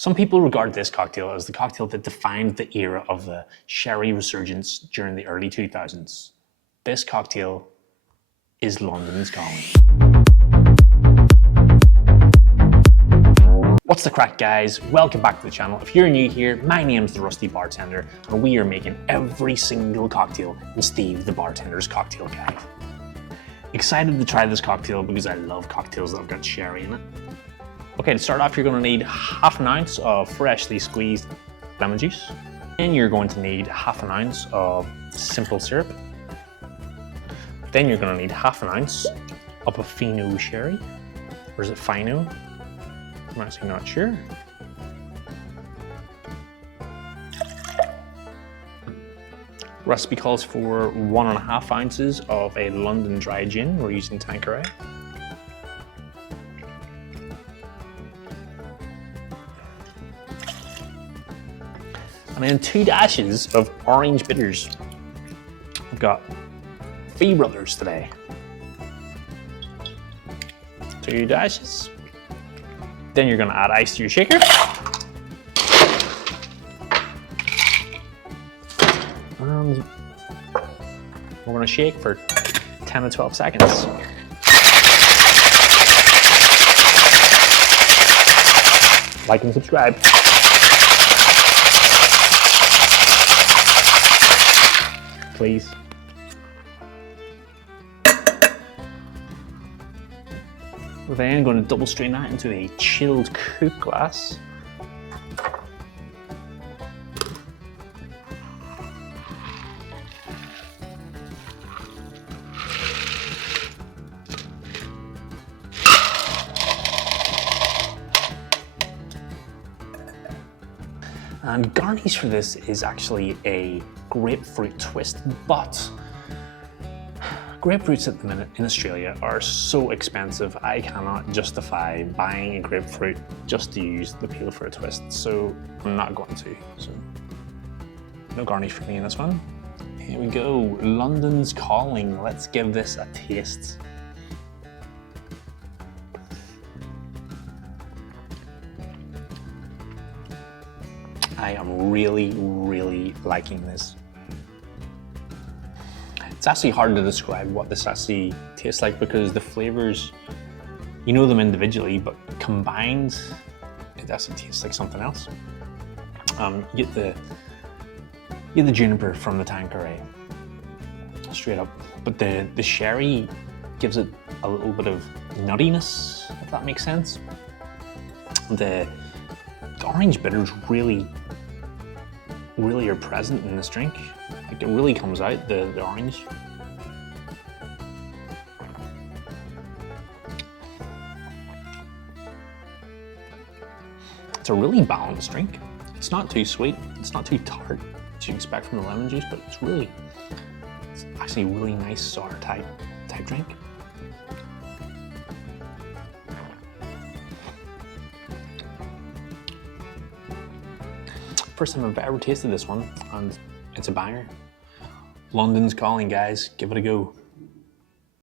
Some people regard this cocktail as the cocktail that defined the era of the sherry resurgence during the early 2000s. This cocktail is London's Calling. What's the crack, guys? Welcome back to the channel. If you're new here, my name's the Rusty Bartender, and we are making every single cocktail in Steve the Bartender's Cocktail Guide. Excited to try this cocktail because I love cocktails that have got sherry in it. Okay, to start off, you're going to need half an ounce of freshly squeezed lemon juice. Then you're going to need half an ounce of simple syrup. Then you're going to need half an ounce of a Fino sherry. Or is it Fino? I'm actually not sure. Recipe calls for 1.5 ounces of a London dry gin. We're using Tanqueray. And then 2 dashes of orange bitters. I've got Fee Brothers today. 2 dashes. Then you're going to add ice to your shaker. And we're going to shake for 10 to 12 seconds. Like and subscribe. Please. We're then going to double strain that into a chilled coupe glass. And garnish for this is actually a grapefruit twist, but grapefruits at the minute in Australia are so expensive, I cannot justify buying a grapefruit just to use the peel for a twist, so I'm not going to. So no garnish for me in this one. Here we go, London's Calling. Let's give this a taste. I am really liking this. It's actually hard to describe what this actually tastes like because the flavors, you know them individually, but combined, it actually tastes like something else. You get the juniper from the Tanqueray, straight up, but the sherry gives it a little bit of nuttiness, if that makes sense. The orange bitters really are present in this drink. Like, it really comes out, the orange. It's a really balanced drink. It's not too sweet, it's not too tart, as you expect from the lemon juice, but it's actually a really nice sour type drink. First time I've ever tasted this one, and it's a banger. London's Calling, guys. Give it a go.